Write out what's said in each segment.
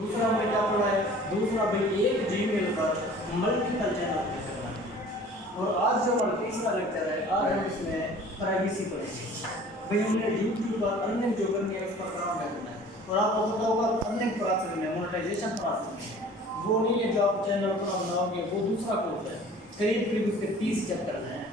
दूसरा हमने क्या पढ़ा है, दूसरा भाई एक जीमेल पर मल्टीपल चैनल करना है। और आज जो हमारा तीसरा लेक्चर है, आज हम इसमें प्राइवेसी पढ़ेंगे। भाई हमने यूट्यूब पर अर्निंग जो करनी है उस पर काम करना है। और आपको पता होगा अर्निंग प्रोसेस में मोनेटाइजेशन प्रोसेस में वो नहीं है जो आप चैनल अपना बनाओगे, वो दूसरा कोर्स है। करीब करीब उसके 30 चैप्टर हैं,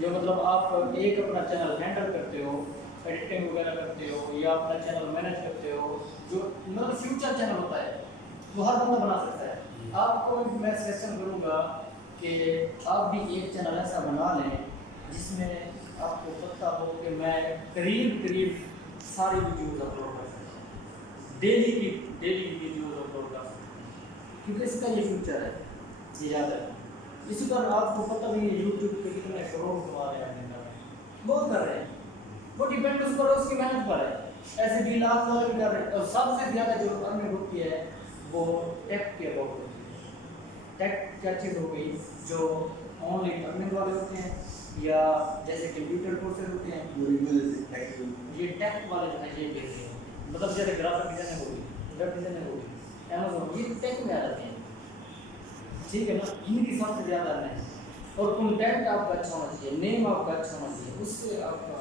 जो मतलब आप एक अपना चैनल हैंडल करते हो, एडिटिंग वगैरह करते हो या अपना चैनल मैनेज करते हो, जो मतलब फ्यूचर चैनल होता है वो हर बंदा बना सकता है। आपको मैं सजेशन करूँगा कि आप भी एक चैनल ऐसा बना लें जिसमें आपको पता हो कि मैं करीब करीब सारी वीडियोज़ अपलोड कर सकता हूँ, डेली वीडियोज़ अपलोड कर सकता हूँ, क्योंकि इसका ये फ्यूचर है, ये याद है। इसी तरह आपको पता नहीं है यूट्यूब पे कितने करोड़ कमा रहे हैं, बहुत कर रहे हैं, वो डिपेंड उस पर उसकी मेहनत पर है। ऐसे भी लाख वाले भी कर रहे हैं। और सबसे ज़्यादा जो अर्निंग होती है वो टेक के अबाउट होती है। टेक क्या चीज़ हो गई, जो ऑनलाइन अर्निंग वाले होते हैं या जैसे कंप्यूटर कोर्सेज होते हैं, ये टेक वाले जो है ये बेचते हैं। मतलब जैसे ग्राफिक डिजाइनर होगी, वेब डिजाइनर होगी, अमेजोन, ये टेक में आ जाते हैं, ठीक है ना। इनकी सबसे ज़्यादा अर्निंग है। और कंटेंट आपका अच्छा होना चाहिए, नेम आपका अच्छा होना चाहिए, उससे आपका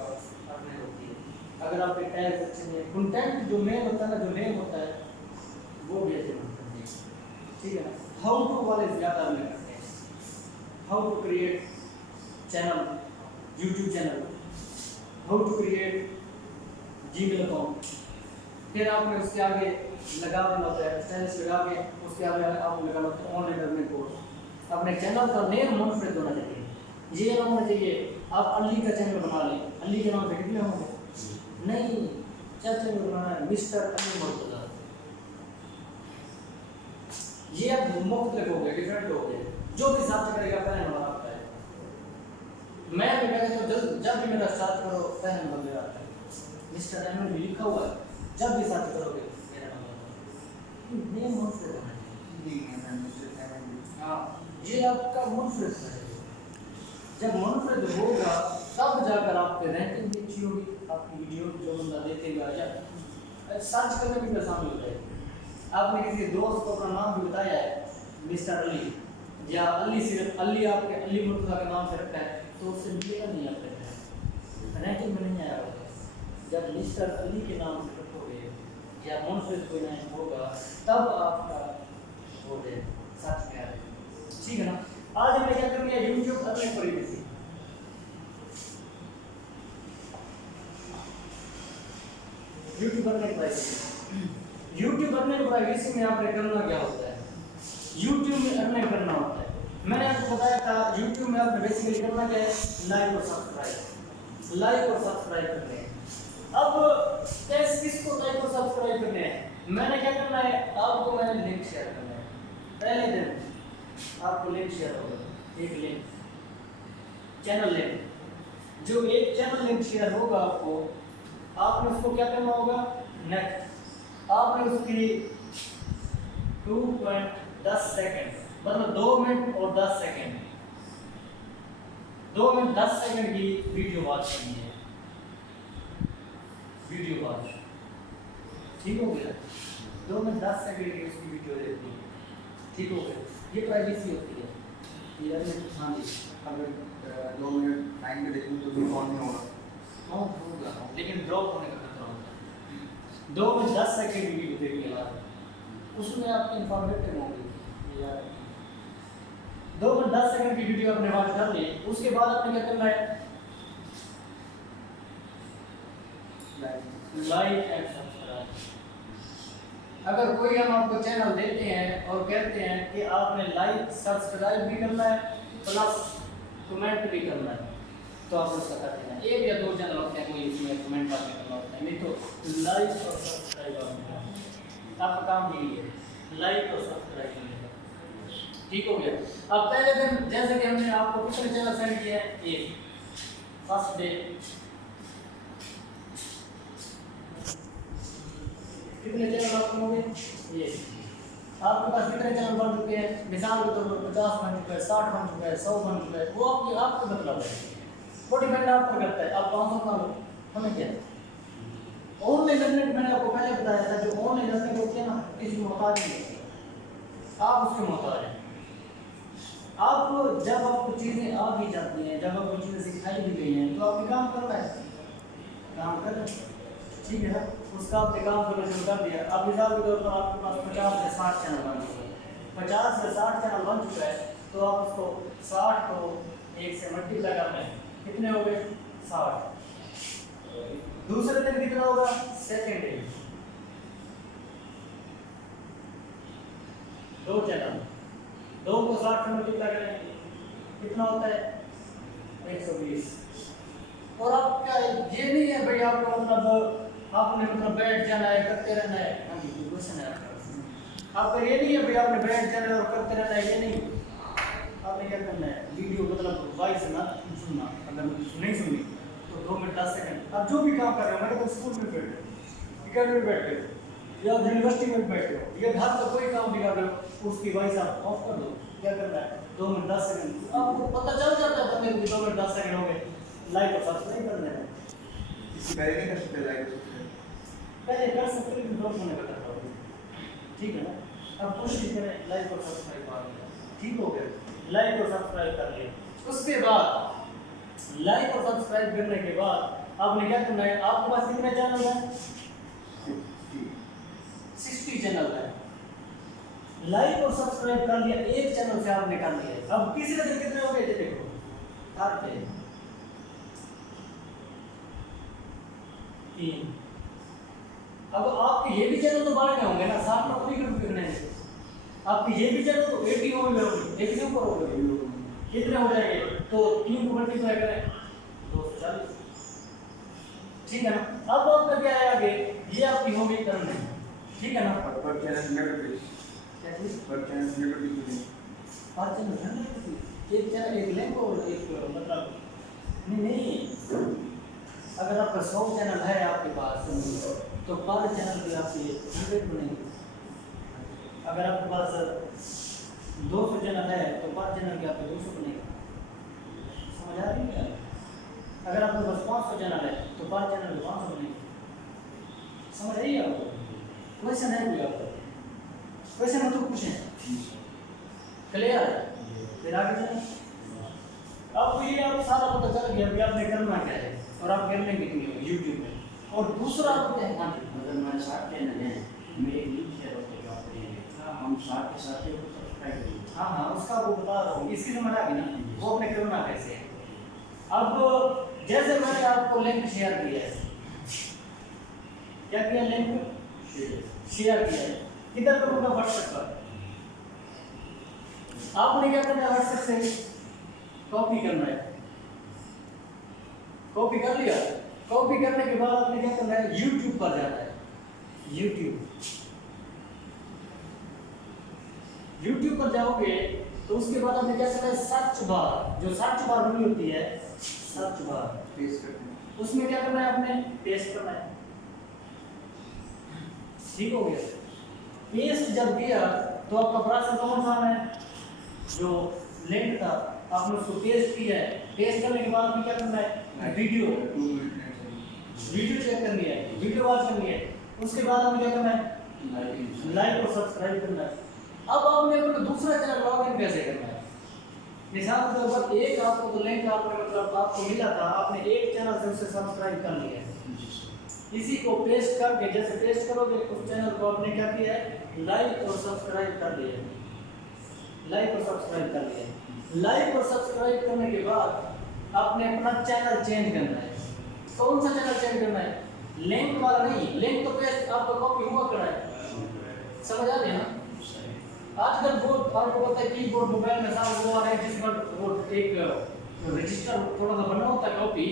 अर्निंग होती है। अगर आपके टैग अच्छे हैं, कंटेंट जो मेन होता है ना, जो नेम होता है वो भी अच्छे होते हैं, ठीक है ना। हाउ टू वाले ज़्यादा अर्निंग करते हैं, how to create channel, YouTube channel, how to create Gmail account, फिर आपने उसके आगे लगा देना होता है, स्टेटस लगा के उसके आगे आपको लगाना होता है ऑनलाइन अर्निंग कोर्स। अपने चैनल का नेम मुनफरिद होना चाहिए, ये ना होना चाहिए आप अली का चैनल बना लें, अली के नाम से कितने होंगे, नहीं, क्या चैनल बनाना है, मिस्टर अली मुर्तज़ा, ये अब मुख्तलिफ हो गए, डिफरेंट हो गए, जो भी सर्च करेगा पहले नंबर आता है। मैं भी कहता हूँ जब भी मेरा सर्च करो पहले नंबर मेरा आता है, मिस्टर अहमद भी लिखा हुआ है, जब भी सर्च करोगे मेरा नंबर आता है। नेम मुनफरिद होना चाहिए, हाँ, ये आपका मुनफरिद है। जब मुनफरिद होगा तब जाकर आपकी रैंकिंग भी अच्छी होगी, आपकी वीडियो जो बंदा देखेगा या सर्च करने में भी आसान हो जाएगी। आपने किसी दोस्त को अपना नाम भी बताया है मिस्टर अली, या अली सिर्फ अली आपके अली मुर्तज़ा के नाम से रखा है, तो उससे मिलेगा नहीं, आपके रैंकिंग में नहीं आया होगा। जब मिस्टर अली के नाम से रखोगे या मुनफरिद कोई नाम होगा तब आपका हो गए सर्च में आएगा, ठीक है ना। आज हमने क्या करनी है, YouTube earning privacy. YouTube earning privacy, YouTube earning privacy में आपने करना क्या होता है, यूट्यूब में अर्निंग करना होता है। मैंने आपको बताया था यूट्यूब में आपने बेसिकली करना क्या है, लाइक और सब्सक्राइब, लाइक और सब्सक्राइब करने हैं। अब कैसे किसको लाइक और सब्सक्राइब करने हैं, मैंने क्या करना है, आपको मैंने लिंक शेयर करना है। पहले दिन आपको लिंक शेयर होगा, एक लिंक, चैनल लिंक, जो एक चैनल लिंक शेयर होगा आपको, आपने उसको क्या करना होगा, नेक्स्ट आपने उसकी 2.10 सेकेंड, मतलब 2 मिनट और 10 सेकेंड, 2 मिनट 10 सेकेंड की वीडियो वॉच करनी है, वीडियो वॉच, ठीक हो गया। 2 मिनट 10 सेकेंड की उसकी वीडियो देखनी है, ठीक हो गया। ये प्राइवेसी होती है, ये हाँ जी। अगर 2 मिनट टाइम में देखूँ तो भी ऑन नहीं होगा, हाँ होगा, लेकिन ड्रॉप होने का खतरा होता है। 2 मिनट 10 सेकेंड की वीडियो देखिए यार, उसमें आपकी इंफॉर्मेटिव होगी यार। 2 मिनट 10 सेकेंड की वीडियो आपने वॉच कर ली, उसके बाद आपने क्या करना है, लाइक एंड सब्सक्राइब। अगर कोई हम आपको चैनल देते हैं और कहते हैं कि आपने लाइक सब्सक्राइब भी करना है प्लस कमेंट भी करना है, तो आप उसका कर देना। 1 या 2 चैनल होते हैं कोई इसमें कमेंट आपने करना होता है, नहीं तो लाइक और सब्सक्राइब आपका काम यही है, लाइक और सब्सक्राइब करने का, ठीक हो गया। अब पहले दिन जैसे कि हमने आपको कितने चैनल सेंड किए हैं, एक फर्स्ट डे कितने चैनल आपको हो गए, ये आपके पास कितने चैनल बन चुके हैं, मिसाल के तौर पर 50 बन चुके हैं, 60 बन चुके हैं, 100 बन चुके हैं, वो आपको मतलब है, वो डिपेंड आप पर करता है। आप 500 बना लो, हमें क्या, ऑनलाइन अर्निंग मैंने आपको पहले बताया था, जो ऑनलाइन अर्निंग होती है ना, किसी मोहताज नहीं होती, आप उसके मोहताज हैं। आपको जब आपको चीज़ें आ भी जाती हैं, जब आपको चीज़ें सिखाई भी गई हैं, तो आपने काम करना है, काम कर रहे हैं, ठीक है ना। उसका आपने काम करना शुरू कर दिया। अब मिसाल के तौर पर आपके पास 50 से 60 चैनल बन चुके हैं, 50 से 60 चैनल बन चुका है, तो आप उसको 60 को 1 से मल्टीप्लाई कर रहे हैं, कितने हो गए 60। दूसरे दिन कितना होगा, सेकेंड डे 2 चैनल, 2 को 60 से मल्टीप्लाई करेंगे, कितना होता है 120। और आप क्या ये नहीं है भाई आपको मतलब आपने मतलब बैठ जाना है, करते रहना है। हाँ जी, क्वेश्चन है आपका, ये नहीं है भाई आपने बैठ जाना है और करते रहना है, ये नहीं। आपने क्या करना है, वीडियो मतलब वॉइस ना सुनना, अगर नहीं सुननी तो 2 मिनट 10 सेकंड आप जो भी काम कर रहे हो, मैं तो स्कूल में बैठे हो, एकेडमी में बैठे हो, या यूनिवर्सिटी में बैठे हो, या घर का कोई काम भी कर रहे हो, उसकी वॉइस आप ऑफ कर दो। क्या करना है, 2 मिनट 10 सेकंड, आपको पता चल जाता है बंदे को 2 मिनट 10 सेकंड हो गए, लाइक और सब्सक्राइब करना है। इससे पहले नहीं कर सकते लाइक, पहले कर सकते हैं लेकिन बहुत होने का था, ठीक है ना। अब कोशिश करें लाइक और सब्सक्राइब कर लें, ठीक हो गया, लाइक और सब्सक्राइब कर लिया। उसके बाद लाइक और सब्सक्राइब करने के बाद आपने क्या करना है, आपके पास कितने चैनल हैं, 60 चैनल है। लाइक और सब्सक्राइब कर लिया, एक चैनल से आपने कर लिया। अब तीसरे दिन कितने हो गए, देखो 3। अब आपके ये भी चैनल तो बढ़ गए होंगे ना, 60 लोग नहीं करने हैं, आपके ये भी चैनल तो 80 हो गए होंगे, 1 से ऊपर हो गए, कितने हो जाएंगे, तो 3 को मल्टीप्लाई करें 240, ठीक है ना। अब आपका क्या है आगे, ये आपकी होगी करना, ठीक है ना। पर चैनल 100 रुपीस, क्या चीज, पर चैनल 100 रुपीस, हर चैनल 100 रुपीस, एक चैनल एक लिंक और एक मतलब नहीं, अगर आपका 100 चैनल है आपके पास तो पर चैनल पे आपके 100 बनेंगे। अगर आपके पास 200 चैनल है तो पर चैनल के आपके 200 बनेगा, समझ आ रही है। अगर आपके पास 500 चैनल है तो पर चैनल के 500 बनेंगे, समझ रही है आपको। क्वेश्चन है कोई आपको, क्वेश्चन तो पूछें, क्लियर है। फिर आगे चलें, आपको ये आप सारा पता चल गया कि आपने करना क्या है और आप करने कितनी होगी यूट्यूब में। और दूसरा आपको क्या है, अगर हमारे 60 चैनल हैं, मैं एक लिंक शेयर करके जॉब करेंगे, हम 60 के साथ को सब्सक्राइब करेंगे। हाँ उसका वो बता रहा हूँ, इसकी समझ आ गई ना, वो अपने करना कैसे है। अब जैसे मैंने आपको लिंक शेयर किया है, क्या किया, लिंक शेयर किया है, किधर करूँगा, व्हाट्सएप पर। आपने क्या करना है, व्हाट्सएप से कॉपी करना है, कॉपी कर लिया। कॉपी करने के बाद आपने क्या करना है, यूट्यूब पर जाना है, यूट्यूब पर जाओगे तो उसके बाद आपने क्या करना है, सर्च बार, जो सर्च बार बनी होती है, सर्च बार पेस्ट करते हैं, उसमें क्या करना है, आपने पेस्ट करना है, ठीक हो गया। पेस्ट जब किया तो आपका प्रोसेस कौन सा है, जो लिंक था आपने उसको पेस्ट किया है। पेस्ट करने के बाद आपने क्या करना है, वीडियो चेक करनी है, वीडियो वॉच करनी है। उसके बाद आपने क्या करना है, लाइक और सब्सक्राइब करना है। अब आपने अपना दूसरा चैनल लॉगिन कैसे करना है, मिसाल के तौर पर एक आपको तो लिंक आपने मतलब आपको मिला था, आपने एक चैनल से उसे सब्सक्राइब कर लिया है, इसी को पेस्ट करके, जैसे पेस्ट करोगे उस चैनल को आपने क्या किया है, लाइक और सब्सक्राइब कर लिया, लाइक और सब्सक्राइब कर लिया। लाइक और सब्सक्राइब करने के बाद आपने अपना चैनल चेंज करना है। कौन सा चैनल चेंज करना है, लिंक वाला नहीं, लिंक तो पेस्ट आपको कॉपी हुआ करना है, समझ आ रही है ना। आजकल वो आपको पता है कीबोर्ड मोबाइल में सारा वो आ रहा है, जिस पर वो एक रजिस्टर थोड़ा सा बना होता है, कॉपी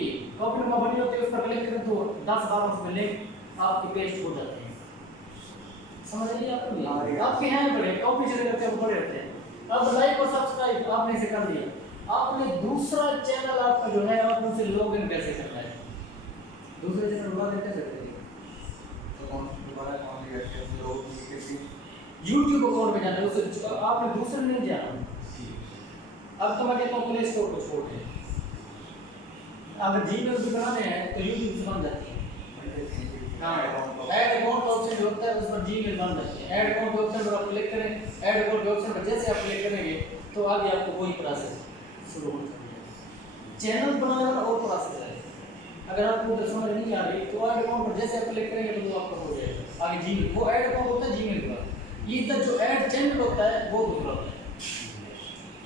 में बनी होती है, उस पर क्लिक करें तो 10-12 उसमें लिंक आपके पेस्ट हो जाते हैं, समझ रही है आपको। आपके हैं बड़े कॉपी चले करते हैं, बड़े रहते हैं। अब लाइक और सब्सक्राइब आपने इसे कर दिया, आपने दूसरा चैनल आपका जो है आप उसे लॉगिन कैसे करना है, दूसरे चैनल लॉगिन कैसे करेंगे, तो कौन दोबारा कौन से कैसे लोग कैसे यूट्यूब अकाउंट में जाना है, उसे आपने दूसरे नहीं जाना। अब तो मैं कहता हूँ प्ले स्टोर को छोड़ दें, अगर जीमेल भी बनाने हैं तो यूट्यूब से बन जाती है। हाँ account ऐड अकाउंट का ऑप्शन जो होता है उस पर जीमेल बन जाते हैं। ऐड अकाउंट के ऑप्शन पर आप क्लिक करें, ऐड अकाउंट के ऑप्शन पर जैसे आप क्लिक करेंगे तो आगे आपको वही प्रोसेस शुरू हो जाएगा। चैनल बनाने वाला और प्रोसेस है। अगर आपको उधर समझ नहीं आ रही तो ऐड अकाउंट पर जैसे आप क्लिक करेंगे तो वो आपका हो जाएगा। आगे जीमेल, वो ऐड अकाउंट होता है जीमेल का, ये इधर जो ऐड चैनल होता है वो दूसरा होता है।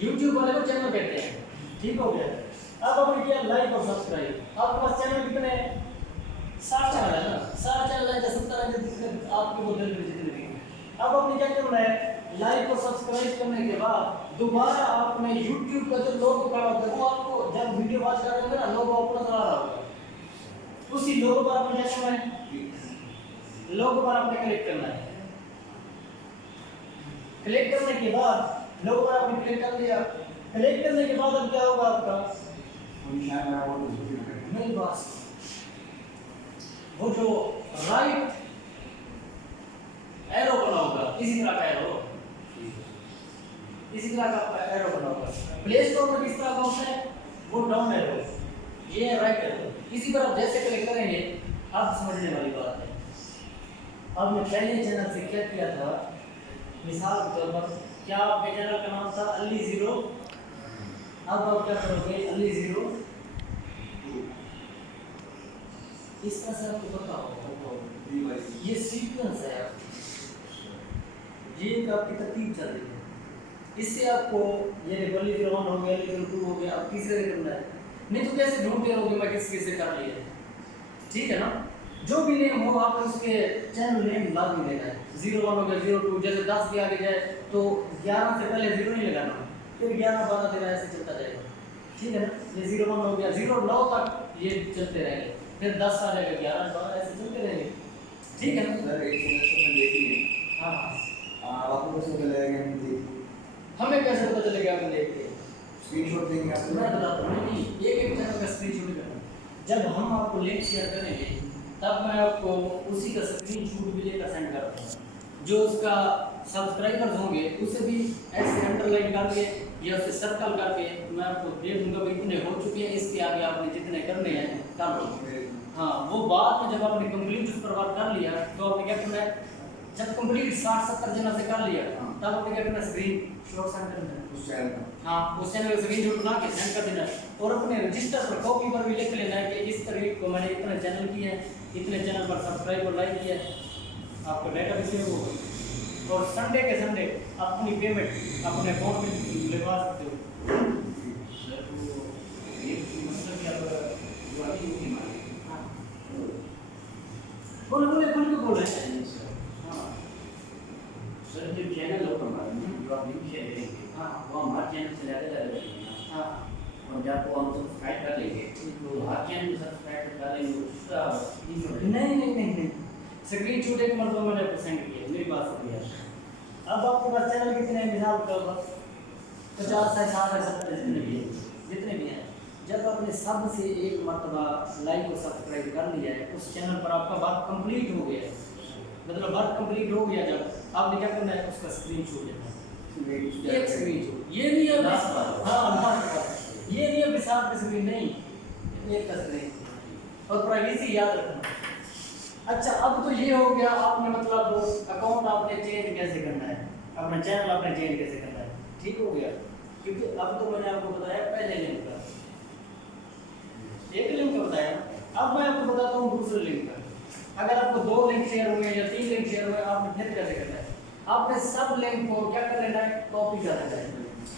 YouTube वाले को चैनल कहते हैं, ठीक हो गया। अब आपने किया लाइक और सब्सक्राइब, आपके पास चैनल कितने हैं? 60 चैनल है ना, 60 चैनल है, 70 है, जितने आपके बोतल में जितने भी हैं। अब आपने क्या करना है, लाइक और सब्सक्राइब करने के बाद दोबारा आपने YouTube का जो लोगो पड़ा होता है वो आपको जब वीडियो वॉच कर रहे हो ना लोगो अपना नजर आ रहा होगा, उसी लोगो पर आपने क्या करना है, लोगो पर आपने क्लिक करना है। क्लिक करने के बाद लोगो पर आपने क्लिक कर दिया, क्लिक करने के बाद अब क्या होगा आपका, मेरी बात वो जो राइट एरो बना होगा इसी तरह का एरो, इसी तरह का एरो बना होगा। प्ले स्टोर में किस तरह का होता है, वो डाउन एरो, ये है राइट एरो। इसी पर आप जैसे क्लिक करेंगे आप समझने वाली बात है। अब मैं पहले चैनल से क्या किया था, मिसाल के तौर पर क्या आपके चैनल का नाम था अली जीरो, अब आप क्या करोगे अली जीरो, इस तरह से आपको पता होगा ये सीक्वेंस है, ये आपकी तरतीब चल रही है। इससे आपको ये अली 01 हो गया, अली 02 हो गया, अब तीसरे का करना है, नहीं तो कैसे ढूंढते रहोगे मैं किस किस से कर लिया, ठीक है ना। जो भी नेम हो आपको उसके चैनल नेम लाजमी देना है। 01 हो गया, 02, जैसे 10 के आगे जाए तो 11 से पहले 0 नहीं लगाना, फिर 11 12 13 ऐसे चलता जाएगा, ठीक है ना। ये 01 हो गया, 09 तक ये चलते रहेंगे, फिर 10 आ जाएगा, 11 12 ऐसे चलते रहेंगे, ठीक है ना। सर एक सेमेस्टर में देखी है, हाँ आपको कैसे पता लगेगा कि देखी, हमें कैसे पता चलेगा आपने देख के, स्क्रीनशॉट देंगे आप, मैं बताता हूँ नहीं, एक चैनल का स्क्रीनशॉट करना। जब हम आपको लिंक शेयर करेंगे तब मैं आपको उसी का स्क्रीनशॉट भी लेकर सेंड करता हूँ। जो उसका सब्सक्राइबर्स होंगे उसे भी ऐसे अंडरलाइन करके या उसे सर्कल करके मैं आपको दे दूंगा भाई इतने हो चुके हैं, इसके आगे आपने जितने करने हैं कर लो। हाँ वो बात में जब आपने कंप्लीट उस पर बात कर लिया तो आपने क्या करना है, जब कंप्लीट 60-70 जना से कर लिया तब आपने क्या करना है, स्क्रीन शॉट सेंड करना है उस चैनल का, हाँ उस चैनल का स्क्रीन शॉट बना के सेंड कर देना है। और अपने रजिस्टर पर कॉपी पर भी लिख लेना है कि इस तारीख को मैंने इतने चैनल किए हैं, इतने चैनल पर सब्सक्राइब और लाइक किया है, आपका डाटा भी सेव होगा। और संडे के संडे अपनी पेमेंट अपने अकाउंट में लगवा सकते हो। सर वो ये मतलब कि आप जो अभी की मांगे बोलो बोले खुल के बोल रहे हैं। नहीं सर, हाँ सर जो चैनल ओपन करेंगे जो आप लिंक शेयर करेंगे हाँ वो हमारे चैनल से ज़्यादा लगेगा, हाँ और जब वो हम सब्सक्राइब कर लेंगे तो हर चैनल में सब्सक्राइब कर लेंगे उसका नहीं स्क्रीनशॉट एक मरतबा मैंने आपको सेंड किया, मेरी बात समझिए। अब आपके पास चैनल कितने हैं, मिसाल के तौर पर 50 है, 60 है, 70 जितने भी हैं, जब आपने सब से एक मरतबा लाइक और सब्सक्राइब कर लिया है उस चैनल पर आपका वर्क कंप्लीट हो गया है, मतलब वर्क कंप्लीट हो गया, जब आपने क्या करना है उसका स्क्रीनशॉट लेना है, एक स्क्रीनशॉट, ये नहीं है ये नहीं है विशाल का स्क्रीन नहीं, एक का स्क्रीन और प्राइवेसी याद रखना। अच्छा अब तो ये हो गया आपने मतलब अकाउंट आपने चेंज कैसे करना है, अपना चैनल आपने चेंज कैसे करना है, ठीक हो गया। क्योंकि अब तो मैंने आपको बताया पहले लिंक का, एक लिंक का बताया, अब मैं आपको बताता हूँ दूसरे लिंक का। अगर आपको 2 लिंक शेयर हुए या 3 लिंक शेयर हुए आपने फिर कैसे करना है, आपने सब लिंक को क्या कर लेना है, कॉपी कर लेना है।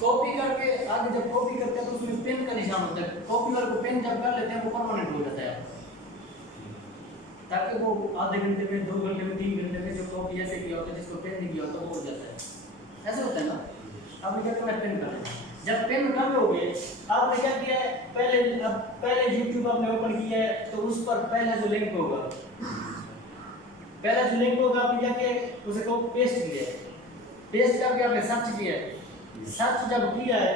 कॉपी करके आगे जब कॉपी करते हैं तो उसमें पेन का निशान होता है, कॉपी वाले को पेन जब कर लेते हैं वो परमानेंट हो जाता है, ताकि वो आधे घंटे में 2 घंटे में 3 घंटे में जो कॉपी ऐसे किया होता है जिसको पेन नहीं किया होता वो हो जाता है, ऐसे होता है ना। आपने क्या करना है, पेन कर लेना। जब पेन कर लोगे आपने क्या किया है, पहले YouTube आपने ओपन किया है तो उस पर पहला जो लिंक होगा आपने क्या किया है, उसे को पेस्ट किया है, पेस्ट करके आपने सर्च किया है, सर्च जब किया है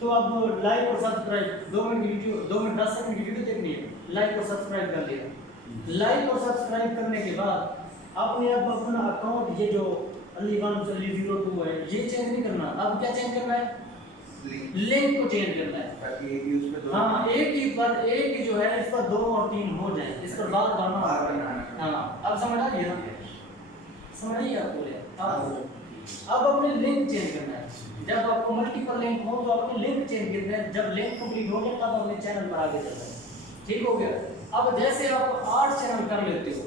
तो अब लाइक और सब्सक्राइब 2 मिनट की वीडियो 2 मिनट 10 सेकंड की वीडियो देखनी है, लाइक और सब्सक्राइब कर लिया। लाइक और सब्सक्राइब करने के बाद आपने अब अपना अकाउंट ये जो अली 1 अली 02 है ये चेंज नहीं करना, अब क्या चेंज करना है, लिंक को चेंज करना है, ताकि एक ही उस पे 2 हाँ एक ही जो है इस पर 2 और 3 हो जाए, इस पर बार बार ना हाँ अब समझ आ गया, समझ आई आपको ले अब अपने लिंक चेंज करना है। जब आपको मल्टीपल लिंक हो तो अपने लिंक चेंज करना है। जब लिंक कंप्लीट हो गया तब अपने चैनल पर आगे चलना है। ठीक हो गया। अब जैसे आप 8 चैनल कर लेते हो,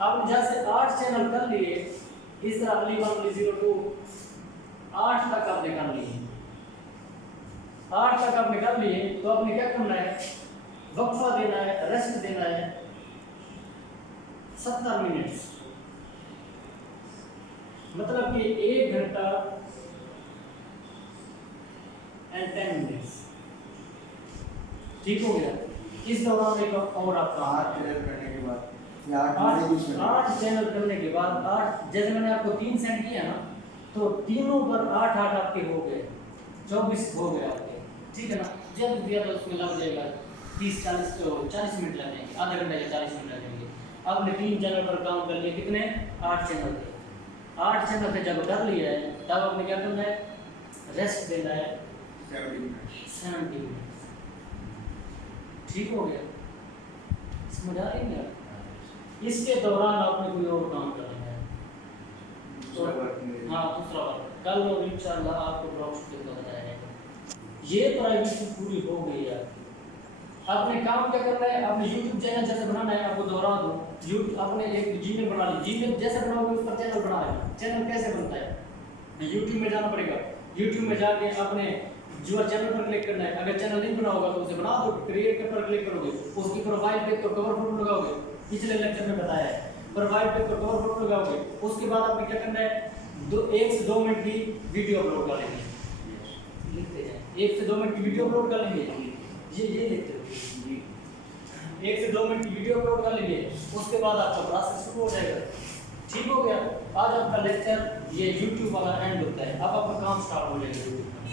अब जैसे 8 चैनल कर लिए, इस तरह अली 1 अली 0 2 8 तक आपने कर लिए, 8 तक आपने कर लिए तो आपने क्या करना है, वक्फा देना है, रेस्ट देना है 70 मिनट, मतलब कि 1 घंटा एंड 10 मिनट्स। ठीक हो गया। इस दौरान एक और आपका 8 चैनल करने के बाद या 8 वीडियो यूज 8 चैनल करने के बाद 8, जैसे मैंने आपको 3 सेंड किया ना, तो तीनों पर 8 8 आपके हो गए, 24 हो गए आपके। ठीक है ना। जब दिया तो उसमें लग जाएगा 30 40 मिनट लग जाएंगे, आधा घंटा या 40 मिनट लग जाएंगे। आपने 3 चैनल पर काम कर लिए, कितने 8 चैनल थे। 8 चैनल पे जब कर लिया है तब आपने क्या करना है, रेस्ट देना है 70 मिनट। ठीक हो गया। समझ आ रही है। इसके दौरान आपने कोई और काम करना है तो हाँ दूसरा वर्क कल और इंशाल्लाह आपको ब्लॉग्स के बताया जाएगा। ये प्राइवेसी पूरी हो गई है। आपने काम क्या करना है, आपने YouTube चैनल जैसे बनाना है, आपको दोहरा दूं, YouTube आपने एक जीमेल बना ली, जीमेल जैसे बनाओगे उस पर चैनल बना लेना। चैनल कैसे बनता है, YouTube में जाना पड़ेगा, YouTube में जाके आपने यूर चैनल पर क्लिक करना है। अगर चैनल नहीं बना होगा तो उसे बना दो, क्रिएट पर क्लिक करोगे, उसकी प्रोफाइल पे तो कवर फोटो लगाओगे, पिछले लेक्चर में बताया है, प्रोफाइल पे तो कवर फोटो लगाओगे। उसके बाद आपने क्या करना है, 1 से 2 मिनट की वीडियो अपलोड कर लेंगे, लिखते हैं 1 से 2 मिनट की वीडियो अपलोड कर लेंगे, ये लिखते हो 1 से 2 मिनट की वीडियो अपलोड कर लेंगे। उसके बाद आपका प्रोसेस शुरू हो जाएगा। ठीक हो गया। आज आपका लेक्चर ये YouTube वाला एंड होता है। अब आपका काम स्टार्ट हो जाएगा YouTube में।